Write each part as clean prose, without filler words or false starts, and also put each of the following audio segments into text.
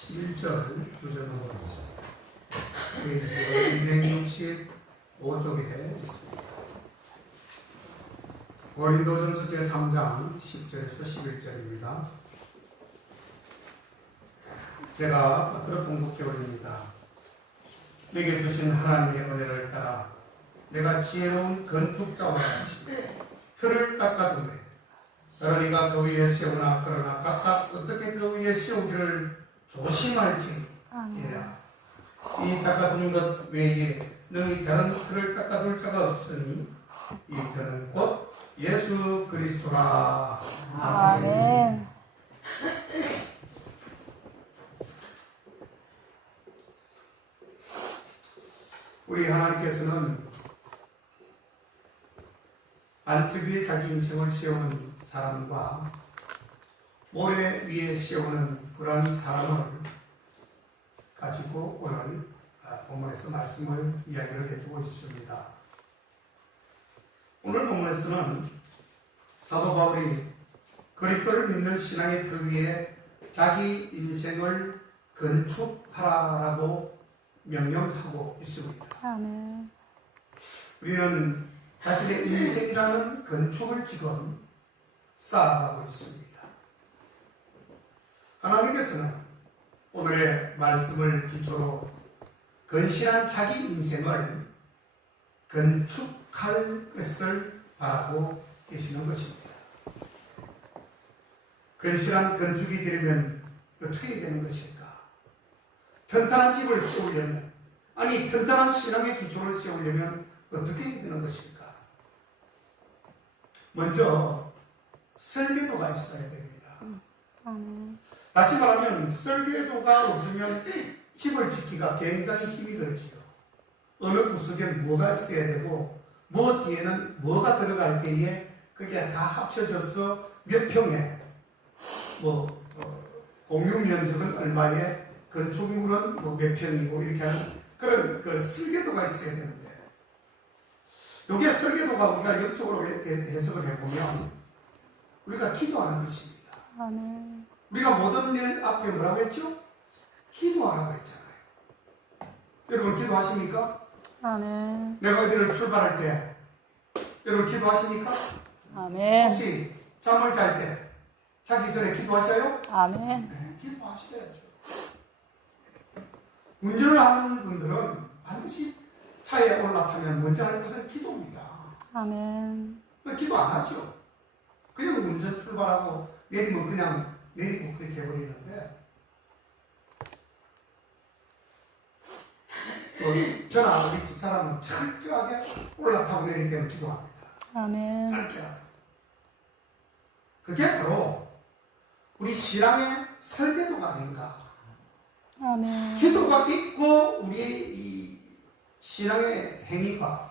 11절 교정하고 있습니다. 페이지 265쪽에 있습니다. 고린도전서 제3장 10절에서 11절입니다. 제가 받들어 봉독해 올립니다. 내게 주신 하나님의 은혜를 따라 내가 지혜로운 건축자와 같이 틀을 닦아두매 그러니까 그 위에 세우나 그러나 각각 어떻게 그 위에 세우기를 조심할지 해라. 이 닦아두는 것 외에 너희 다른 틀을 닦아둘 자가 없으니 이 틀은 곧 예수 그리스도라. 아멘. 우리 하나님께서는 안식 위에 자기 인생을 세우는 사람과 모래 위에 세우는 그러한 사람을 가지고 오늘 본문에서 말씀을 이야기를 해주고 있습니다. 오늘 본문에서는 사도 바울이 그리스도를 믿는 신앙의 틀 위에 자기 인생을 건축하라라고 명령하고 있습니다. 아멘. 우리는 자신의 인생이라는 건축을 지금 쌓아가고 있습니다. 하나님께서는 오늘의 말씀을 기초로 건실한 자기 인생을 건축할 것을 바라고 계시는 것입니다. 건실한 건축이 되려면 어떻게 되는 것일까? 튼튼한 집을 세우려면, 튼튼한 신앙의 기초를 세우려면 어떻게 해야 되는 것일까? 먼저 설계도가 있어야 됩니다. 다시 말하면 설계도가 없으면 집을 짓기가 굉장히 힘이 들지요. 어느 구석에 뭐가 있어야 되고 뭐 뒤에는 뭐가 들어갈 때에 그게 다 합쳐져서 몇 평에 공유 면적은 얼마에 건축물은 몇 평이고 이렇게 하는 그런 그 설계도가 있어야 되는데, 이게 설계도가 우리가 역적으로 해석을 해보면 우리가 기도하는 것입니다. 아멘. 우리가 모든 일 앞에 뭐라고 했죠? 기도하라고 했잖아요. 여러분 기도하십니까? 아멘. 내가 어디를 출발할 때 여러분 기도하십니까? 아멘. 혹시 잠을 잘 때 자기 전에 기도하셔요? 아멘. 네, 기도하셔야죠. 운전을 하는 분들은 반드시 차에 올라타면 먼저 하는 것은 기도입니다. 아멘. 기도 안 하죠. 그냥 운전 출발하고 내리면 그냥 내리고 그렇게 해버리는데, 저나 우리 집사람은 철저하게 올라타고 내릴 때는 기도합니다. 아멘. 짧게 하고. 그게 바로 우리 신앙의 설계도가 아닌가. 아멘. 기도가 있고 우리의 이 신앙의 행위가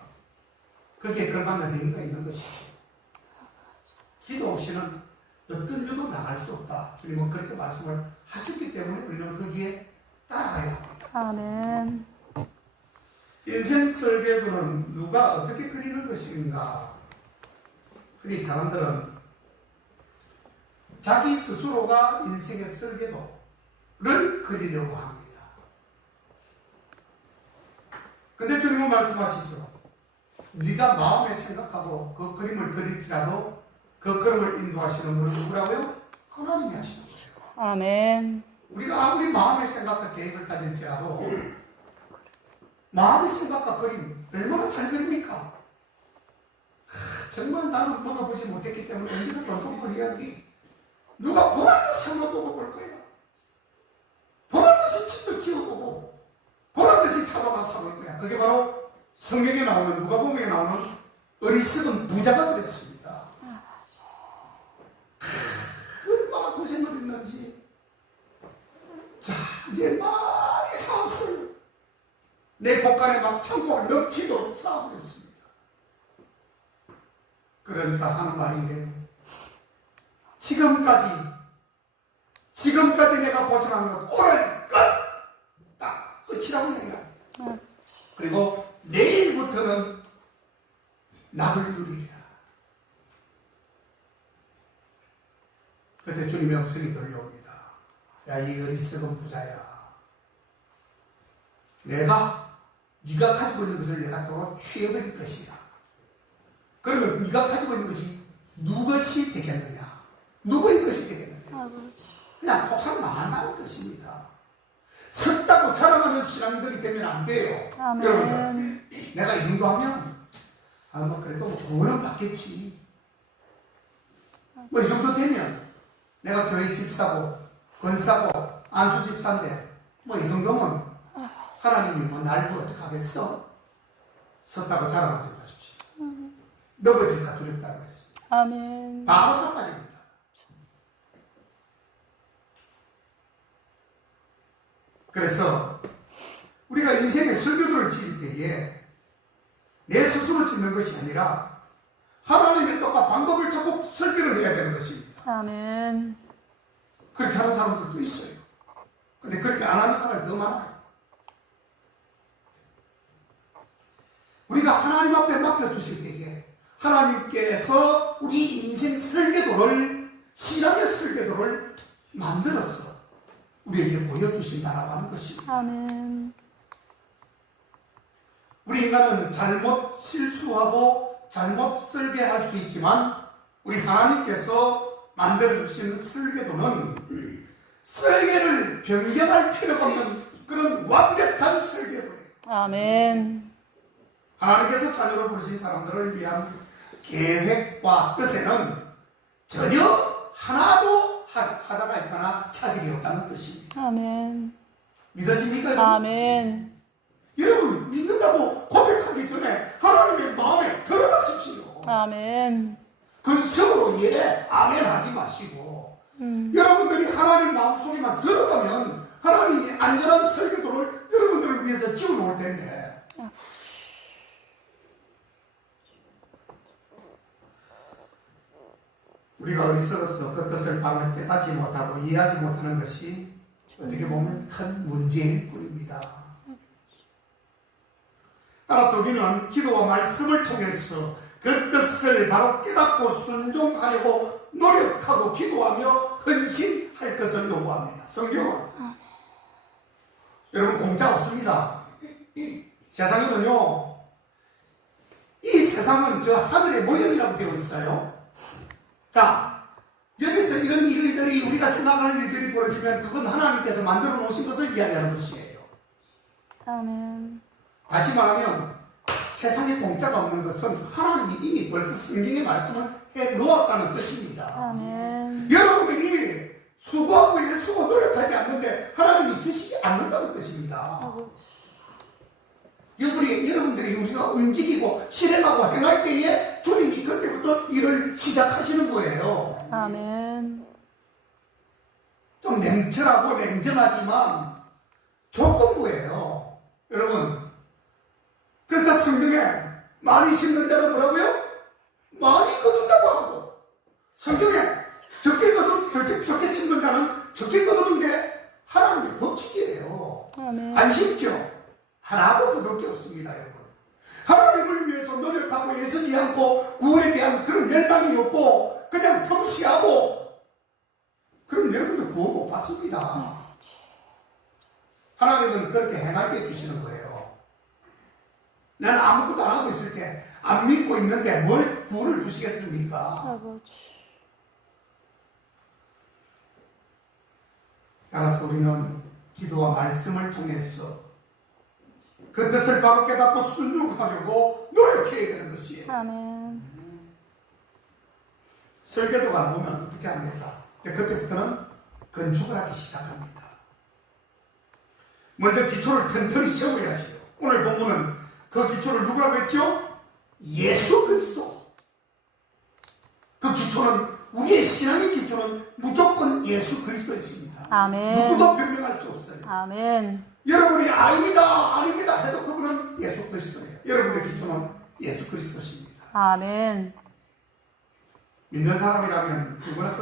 거기에 걸맞는 행위가 있는 것이죠. 기도 없이는 어떤 일도 나갈 수 없다. 주님은 그렇게 말씀을 하셨기 때문에 우리는 거기에 따라가야 합니다. 아멘. 인생 설계도는 누가 어떻게 그리는 것인가? 흔히 사람들은 자기 스스로가 인생의 설계도를 그리려고 합니다. 근데 주님은 말씀하시죠. 네가 마음에 생각하고 그 그림을 그릴지라도 그 그림을 인도하시는 분은 누구라고요? 하나님이 하시는 거예요. 아멘. 우리가 아무리 마음의 생각과 계획을 가질지라도 마음의 생각과 그림 얼마나 잘 그립니까? 정말 나는 먹어보지 못했기 때문에 언제가 돈 좀 벌어야지. 누가 보란 듯이 한번 먹어볼 거야. 보란 듯이 집도 지어보고 보란 듯이 찾아가 사볼 거야. 그게 바로 성경에 나오는, 누가복음에 나오는 어리석은 부자가 그랬습니다. 얼마나 고생을 했는지. 자, 이제 많이 사왔어요. 내 곳간에 막 창고가 넘치도록 쌓아버렸습니다. 그러니까 하는 말이 이래요. 지금까지 내가 고생한 것 오늘 끝! 딱 끝이라고 얘기합니다. 그리고 내일부터는 낙을 누리리라. 그때 주님의 음성이 들려옵니다. 야, 이 어리석은 부자야. 네가 가지고 있는 것을 내가 도로 취해버릴 것이야. 그러면 네가 가지고 있는 것이 누것이 되겠느냐? 누구의 것이 되겠느냐? 아버지. 그냥 폭삭 망한다는 것입니다. 섰다고 자랑하는 신앙들이 되면 안 돼요. 아멘. 여러분들, 내가 이 정도 하면 뭐 그래도 뭐 구원은 받겠지. 뭐 이 정도 되면 내가 교회 집사고 권사고 안수 집사인데 뭐 이 정도면 하나님이 뭐 날 뭐 어떻게 하겠어? 섰다고 자랑하지 마십시오. 넘어질까 두렵다고 했습니다. 아멘. 바로 자빠집니다. 그래서 우리가 인생의 설교들을 지을 때에 내 스스로 짓는 것이 아니라 하나님의 뜻과 방법을 찾고 설교를 해야 되는 것입니다. 아멘. 그렇게 하는 사람들도 있어요. 근데 그렇게 안 하는 사람이 더 많아요. 우리가 하나님 앞에 맡겨주실 때에 하나님께서 우리 인생 설계도를, 신앙의 설계도를 만들어서 우리에게 보여주신다라고 하는 것입니다. 아멘. 우리 인간은 잘못 실수하고 잘못 설계할 수 있지만 우리 하나님께서 만들어주신 설계도는 설계를 변경할 필요가 없는 그런 완벽한 설계도예요. 아멘. 하나님께서 자녀로 부르신 사람들을 위한 계획과 뜻에는 전혀 하나도 하자가 있거나 차질이 없다는 뜻입니다. 아멘. 믿으십니까? 여러분? 아멘. 여러분 믿는다고 고백하기 전에 하나님의 마음에 들어가십시오. 아멘. 근성으로 예, 아멘 하지 마시고 여러분들이 하나님 마음속에만 들어가면 하나님이 안전한 설계도를 여러분들을 위해서 지어놓을 텐데 우리가 어리석어서 그 뜻을 바로 깨닫지 못하고 이해하지 못하는 것이 어떻게 보면 큰 문제일 뿐입니다. 따라서 우리는 기도와 말씀을 통해서 그 뜻을 바로 깨닫고 순종하려고 노력하고 기도하며 헌신할 것을 요구합니다. 성경은 여러분 공짜 없습니다. 세상에는요, 이 세상은 저 하늘의 모형이라고 되어 있어요. 자, 여기서 이런 일들이 우리가 생각하는 일들이 벌어지면 그건 하나님께서 만들어 놓으신 것을 이야기하는 것이에요. 아멘. 다시 말하면 세상에 공짜가 없는 것은 하나님이 이미 벌써 성경의 말씀을 해 놓았다는 뜻입니다. 아멘. 여러분들이 수고하고 애쓰고 노력하지 않는데 하나님이 주시지 않는다는 뜻입니다. 아버지. 여러분들이 우리가 움직이고 실행하고 행할 때에 주님이 그때부터 일을 시작하시는 거예요. 아멘. 좀 냉철하고 냉정하지만 조건부예요. 여러분, 그래서 성경에 많이 심는 자는 뭐라고요? 많이 거둔다고 하고, 성경에 적게 심는 자는 적게 거두는 게 하나님의 법칙이에요. 아멘. 안 심죠? 하나도 거둘 게 없습니다, 여러분. 하나님을 위해서 노력하고 애쓰지 않고 구원에 대한 그런 열망이 없고 그냥 평시하고 그럼 여러분들 구원 못 받습니다. 하나님은 그렇게 행하게 해주시는 거예요. 나는 아무것도 안 하고 있을 때 안 믿고 있는데 뭘 구원을 주시겠습니까? 아버지. 따라서 우리는 기도와 말씀을 통해서 그 뜻을 바로 깨닫고 순종하려고 노력해야 되는 것이에요. 아멘. 설계도가 나오면 어떻게 합니까? 그때부터는 건축을 하기 시작합니다. 먼저 기초를 튼튼히 세워야지요. 오늘 본문은 그 기초를 누구라고 했죠? 예수 그리스도. 그 기초는 우리의 신앙의 기초는 무조건 예수 그리스도이십니다. 아멘. 누구도 변명할 수 없어요. 아멘. 여러분이 아닙니다 해도 그분은 예수 그리스도예요. 여러분의 기초는 예수 그리스도십니다. 아멘. 믿는 사람이라면 누구나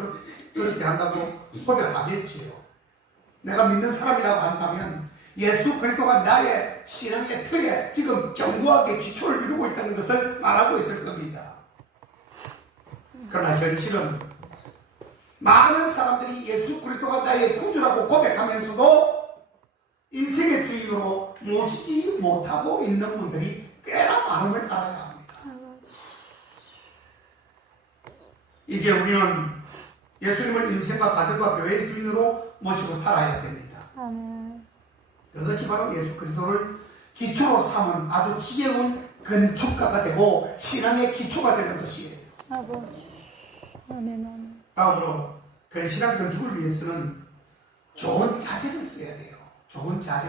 그렇게 한다고 고백하겠지요. 내가 믿는 사람이라고 한다면 예수 그리스도가 나의 신앙의 터에 지금 견고하게 기초를 이루고 있다는 것을 말하고 있을 겁니다. 그러나 현실은 많은 사람들이 예수 그리스도가 나의 구주라고 고백하면서도 인생의 주인으로 모시지 못하고 있는 분들이 꽤나 많음을 알아야 합니다. 이제 우리는 예수님을 인생과 가정과 교회의 주인으로 모시고 살아야 됩니다. 아멘. 그것이 바로 예수 그리스도를 기초로 삼은 아주 지혜로운 건축가가 되고 신앙의 기초가 되는 것이에요. 아버지. 아멘. 아멘. 다음으로 건실한 건축을 위해서는 좋은 자재를 써야 돼요. 좋은 자재.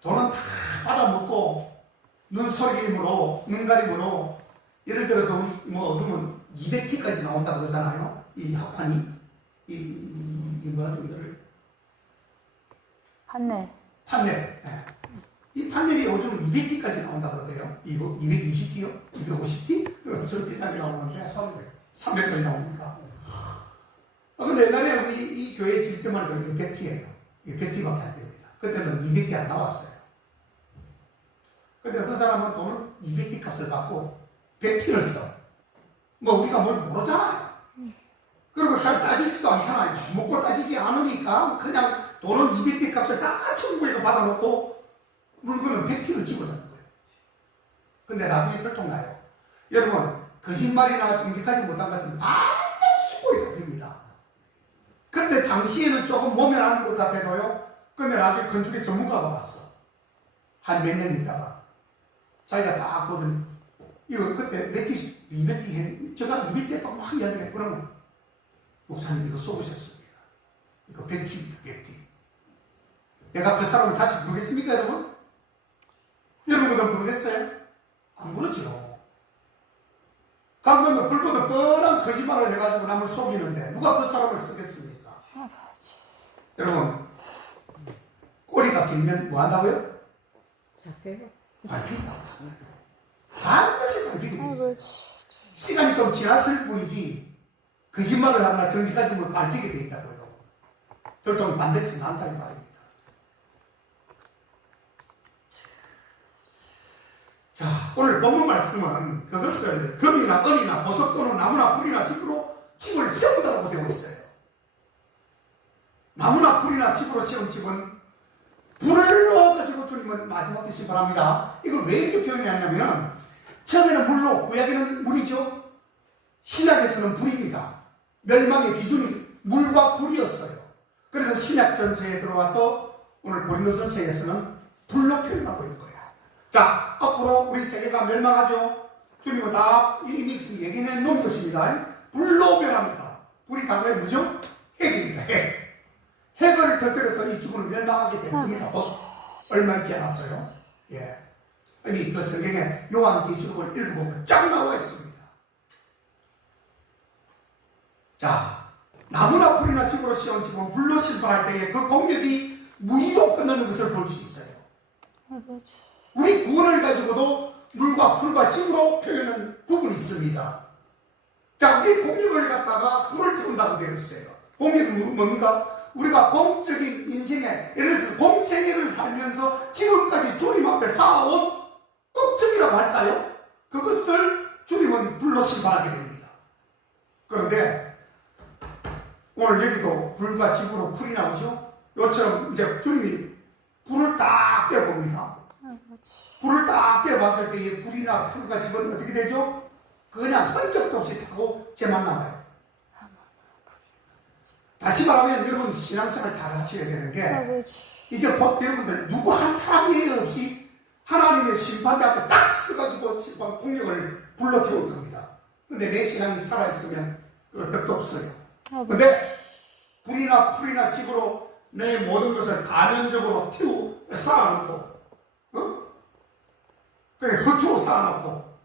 돈은 다 받아먹고 눈속임으로 눈가림으로 예를 들어서 우리 뭐 얻으면 200T까지 나온다고 그러잖아요. 이 합판이 이 뭐라 이거를 판넬. 예. 이 판넬이 요즘 200T까지 나온다고 그러대요. 이거 220T요? 250T? 저 비싼 게 나오는데 300까지 나옵니다. 근데 옛날에 우리 이 교회 질 때만 해도 100T예요. 100T밖에 안 됩니다. 그때는 200T 안 나왔어요. 근데 어떤 사람은 돈을 200T 값을 받고 100T를 써. 뭐 우리가 뭘 모르잖아요. 그리고 잘 따지지도 않잖아요. 묻고 따지지 않으니까 그냥 돈은 200T 값을 다 천국에서 받아놓고 물건은 100T를 집어넣는 거예요. 근데 나중에 들통나요. 여러분 거짓말이나 정직하지 못한 것은 반드시 꼬리 잡힙니다. 근데 당시에는 조금 모면하는 것 같아도요. 근데 나중에 건축의 전문가가 왔어. 한 몇 년 있다가 자기가 딱 보더니 이거 그때 몇 T, 200T 제가 200T 했다고 막 이야기해. 그러면 목사님 이거 쏘으셨습니다. 이거 100T입니다. 100T. 내가 그 사람을 다시 부르겠습니까 여러분? 여러분도 부르겠어요? 안 부르죠. 강변도 불보도 뻔한 거짓말을 해가지고 남을 속이는데 누가 그 사람을 쓰겠습니까? 여러분 꼬리가 길면 뭐 한다고요? 밟힌다고. 반드시 밟히게 돼 있어요. 시간이 좀 지났을 뿐이지 거짓말을 하거나 정직하지 못하면 밟히게 돼 있다고요. 결정이 반드시 난다는 말입니다. 자, 오늘 본문 말씀은 그것을 금이나 은이나 보석 또는 나무나 풀이나 집으로 집을 세운다고 되어 있어요. 나무나 풀이나 집으로 세운 집은 불을 넣어가지고 주님은 마지막 때 심판합니다. 이걸 왜 이렇게 표현했냐면 처음에는 물로, 구약에는 물이죠. 신약에서는 불입니다. 멸망의 기준이 물과 불이었어요. 그래서 신약 전서에 들어와서 오늘 고린도전서에서는 불로 표현하고 있는 거예요. 자, 앞으로 우리 세계가 멸망하죠. 주님은 다 이미 얘기해 놓은 것입니다. 불로 멸합니다. 불이 당연히 뭐죠? 핵입니다. 핵. 핵을 터뜨려서 이 지구는 멸망하게 됩니다. 얼마 있지 않았어요? 예. 아니, 그 성경에 요한계시록을 읽어보면 쫙 나와 있습니다. 자, 나무나 풀이나 집으로 세운 집은 불로 심판할 때에 그 공격이 무의로 끝나는 것을 볼 수 있어요. 우리 구원을 가지고도 물과 풀과 집으로 표현한 부분이 있습니다. 자, 우리 공격을 갖다가 불을 태운다고 되어 있어요. 공격은 뭡니까? 우리가 공적인 인생에, 예를 들어서 공생애를 살면서 지금까지 주님 앞에 쌓아온 업적이라고 할까요? 그것을 주님은 불로 심판하게 됩니다. 그런데 오늘 여기도 불과 집으로 풀이 나오죠? 요처럼 이제 주님이 불을 딱 떼어봅니다. 불을 딱 떼어봤을 때 이 불이나 풀과 집은 어떻게 되죠? 그냥 흔적도 없이 타고 쟤만 남아요. 다시 말하면 여러분 신앙생활 잘 하셔야 되는 게 이제 곧 여러분들 누구 한 사람 예외 없이 하나님의 심판대 앞에 딱 서가지고 심판 공격을 불러 태울 겁니다. 근데 내 신앙이 살아있으면 그 뜻도 없어요. 근데 불이나 풀이나 집으로 내 모든 것을 가면적으로 쌓아놓고 허투루 쌓아놓고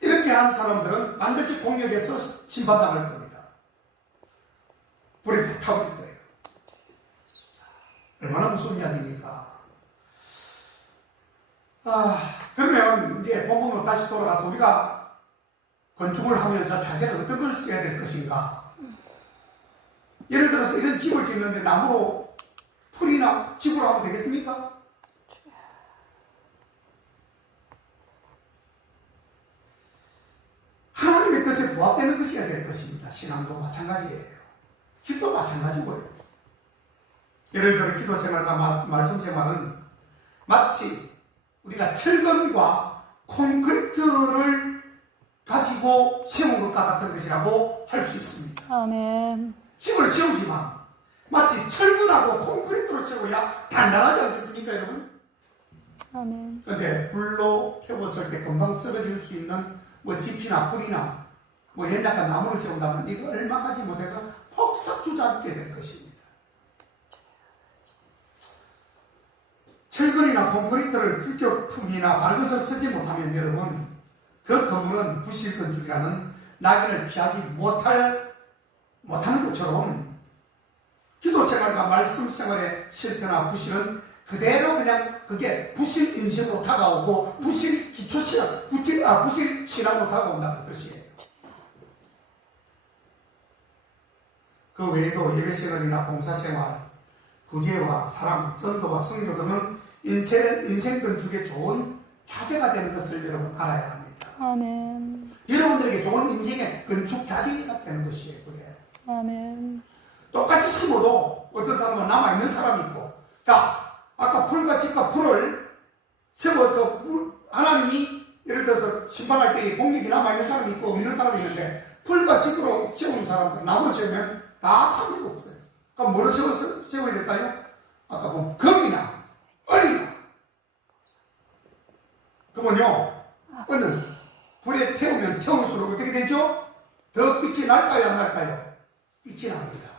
이렇게 한 사람들은 반드시 공격에서 심판당할 겁니다. 불이 불타버릴 거예요. 얼마나 무서운 이야기입니까? 그러면 이제 본문으로 다시 돌아가서 우리가 건축을 하면서 자재를 어떤 걸 써야 될 것인가? 예를 들어서 이런 집을 짓는데 나무로 풀이나 집으로 하면 되겠습니까? 하나님의 뜻에 부합되는 것이어야 될 것입니다. 신앙도 마찬가지예요. 집도 마찬가지고요. 예를 들어 기도 생활과 말씀 생활은 마치 우리가 철근과 콘크리트를 가지고 세운 것과 같은 것이라고 할 수 있습니다. 아멘. 집을 지우지만 마치 철근하고 콘크리트로 채워야 단단하지 않겠습니까, 여러분? 아멘. 근데 불로 태웠을 때 금방 쓰러질 수 있는 뭐 지피나 풀이나 뭐 연약한 나무를 세운다면 이거 얼마 가지 못해서 폭삭 주저앉게 될 것입니다. 철근이나 콘크리트를 규격품이나 밝은을 쓰지 못하면 여러분 그 건물은 부실 건축이라는 낙인을 피하지 못하는 것처럼 기도 생활과 말씀 생활의 실패나 부실은 그대로 그냥 그게 부실 인식으로 다가오고 부실 기초신앙, 부실 신앙으로 다가온다는 뜻이에요. 그 외에도 예배생활이나 봉사생활, 구제와 사랑, 전도와 성교 등은 인생 건축에 좋은 자재가 되는 것을 여러분 알아야 합니다. 아멘. 여러분들에게 좋은 인생의 건축 자재가 되는 것이에요. 그게. 아멘. 똑같이 심어도 어떤 사람은 남아있는 사람이 있고, 자, 아까 풀과 집과 풀을 세워서 하나님이 예를 들어서 심판할 때 공격이 남아있는 사람이 있고 없는 사람이 있는데 풀과 집으로 세운 사람들, 나무로 세우면 다 탐리가 없어요. 그럼 뭐로 세워야 될까요? 아까 보면 금이나 은이나. 그러면요, 은은 불에 태우면 태울수록 어떻게 되죠? 더 빛이 날까요, 안 날까요? 빛이 납니다.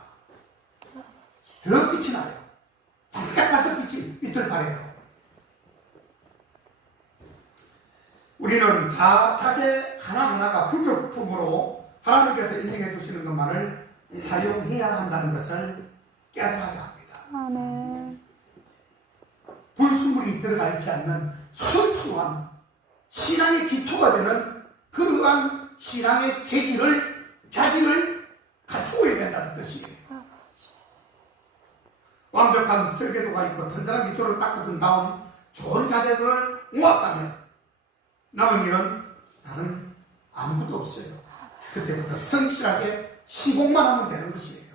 더 빛이 나요. 반짝반짝 빛을 발해요. 우리는 자재 하나하나가 불교품으로 하나님께서 인정해 주시는 것만을 사용해야 한다는 것을 깨달아야 합니다. 아멘. 불순물이 들어가 있지 않는 순수한 신앙의 기초가 되는 그러한 신앙의 자질을 갖추어야 된다는 뜻이에요. 완벽한 설계도가 있고 튼튼한 기초를 닦아둔 다음 좋은 자재들을 모았다면 남은 일은 다른 아무것도 없어요. 그때부터 성실하게 시공만 하면 되는 것이에요.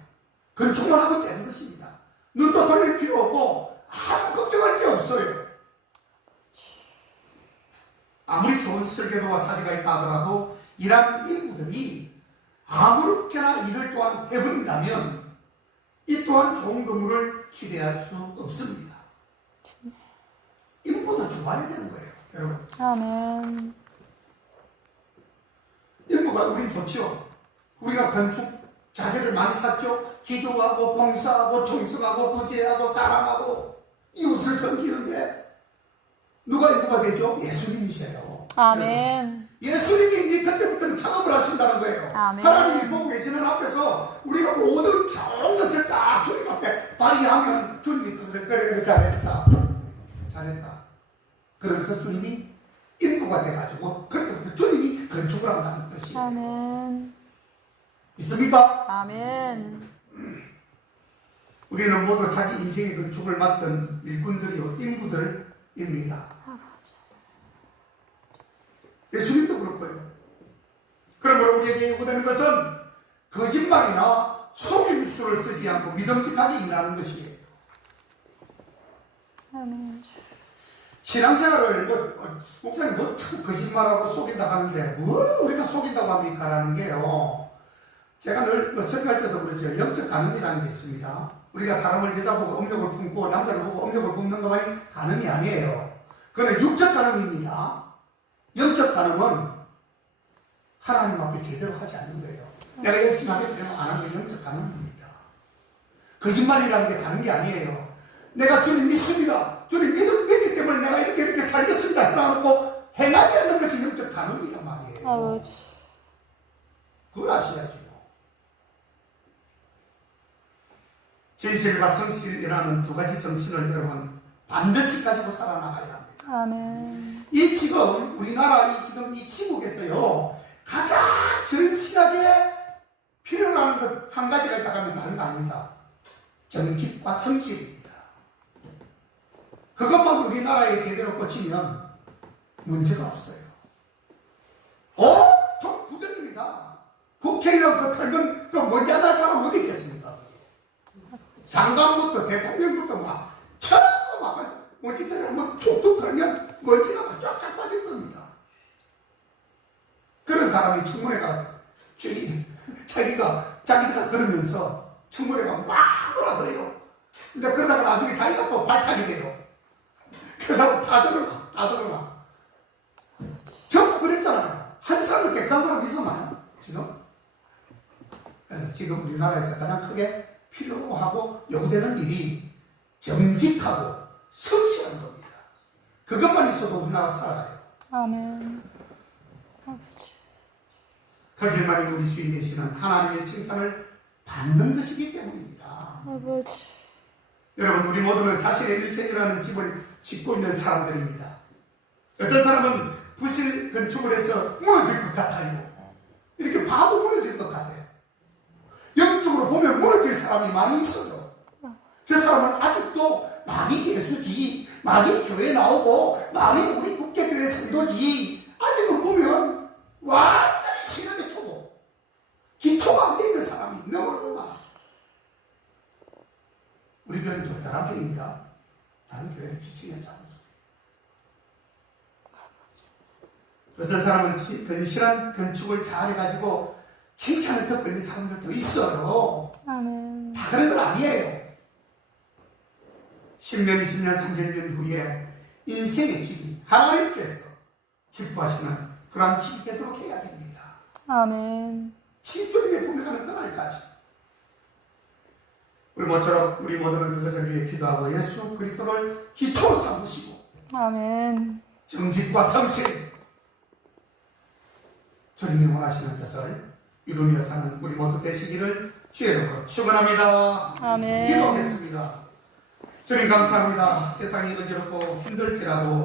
건축만 하면 되는 것입니다. 눈도 돌릴 필요 없고 아무 걱정할 게 없어요. 아무리 좋은 설계도와 자재가 있다 하더라도 일하는 인부들이 아무렇게나 일을 또한 해버린다면 이 또한 좋은 건물을 기대할 수 없습니다. 인부도 좋아야 되는 거예요, 여러분. 아멘. 인부가 우린 좋지요. 우리가 건축 자재를 많이 샀죠. 기도하고 봉사하고 충성하고 구제하고 사랑하고 이웃을 섬기는데 누가 인부가 되죠? 예수님이세요. 아멘. 예수님이 이제 그때부터는 창업을 하신다는 거예요. 아멘. 하나님이 보고 계시는 앞에서 우리가 모든 좋은 것을 딱 주님 앞에 발휘하면 주님이 그것을 그래 잘했다. 그러면서 주님이 인부가 돼가지고 그때부터 주님이 건축을 한다는 뜻이에요. 아멘. 믿습니까? 아멘. 우리는 모두 자기 인생의 건축을 맡은 일꾼들이요 인부들입니다. 예수님도 그럴 거예요. 그러므로 우리에게 요구되는 것은 거짓말이나 속임수를 쓰지 않고 믿음직하게 일하는 것이에요. 아멘. 신앙생활을 목사님 뭐 자꾸 거짓말하고 속인다 하는데 뭘 우리가 속인다고 합니까? 라는 게요. 제가 늘 설교할 때도 그러죠. 영적 간음이라는 게 있습니다. 우리가 사람을 여자 보고 음욕을 품고 남자를 보고 음욕을 품는 것만이 간음이 아니에요. 그건 육적 간음입니다. 영적 간음은 하나님 앞에 제대로 하지 않는 거예요. 내가 열심히 하기 때문에 안 하는 게 영적 간음입니다. 거짓말이라는 게 다른 게 아니에요. 내가 주님 믿습니다. 주님 믿기 때문에 내가 이렇게 살겠습니다. 해놓고 행하지 않는 것이 영적 간음이란 말이에요. 아버지. 그걸 아셔야죠. 진실과 성실이라는 두 가지 정신을 여러분 반드시 가지고 살아나가야 합니다. 아멘. 이 지금 우리나라 지금 이 시국에서요 가장 절실하게 필요로 하는 것 한 가지가 있다고 하면 다른 거 아닙니다. 정직과 성실입니다. 그것만 우리나라에 제대로 꽂히면 문제가 없어요. 온통 부정이 국회의원 그 털면 그 먼지 안 날 사람 어디 있겠습니까? 장관부터 대통령부터 막 처음 막 먼지털을 한번 툭툭 털면 먼지가 막 쫙쫙 빠질 겁니다. 그런 사람이 청문회가 자기가 그러면서 청문회가 막 뭐라 그래요. 근데 그러다가 나중에 자기가 또 발탁이 돼요. 그 사람 다 드러나. 전부 그랬잖아요. 한 사람을 깨끗한 사람 있었나요? 지금? 그래서 지금 우리나라에서 가장 크게 필요하고 요구되는 일이 정직하고 성실한 겁니다. 그것만 있어도 우리나라 살아가요. 아멘. 그 길만이 우리 주인 되시는 하나님의 칭찬을 받는 것이기 때문입니다. 아버지. 여러분, 우리 모두는 자신의 일생이라는 집을 짓고 있는 사람들입니다. 어떤 사람은 부실 건축을 해서 무너질 것 같아요. 이렇게 봐도 무너질 것 같아요. 영적으로 보면 무너질 사람이 많이 있어요. 저 사람은 아직도 많이 예수지, 많이 교회 나오고, 많이 우리 국제교회 성도지, 아직은 보면 완전히 신앙의 초보, 기초가 안 돼 있는 사람이 너무너무 많아. 우리 교회는 좀 덜한 편입니다. 다른 교회는 지칭의 사람. 어떤 사람은 건실한 건축을 잘 해가지고 칭찬을 듣고 있는 사람들도 있어요. 아멘. 다 그런 건 아니에요. 10년, 20년, 30년 후에 인생의 집이 하나님께서 기뻐하시는 그러한 집이 되도록 해야 됩니다. 아멘. 진주님의 품에가는 그날까지. 우리 모두는 그것을 위해 기도하고 예수 그리스도를 기초로 삼으시고 아멘. 정직과 성실, 주님이 원하시는 것을 이루며 사는 우리 모두 되시기를 주의 이름으로 축원합니다. 아멘. 기도하겠습니다. 주님 감사합니다. 세상이 어지럽고 힘들지라도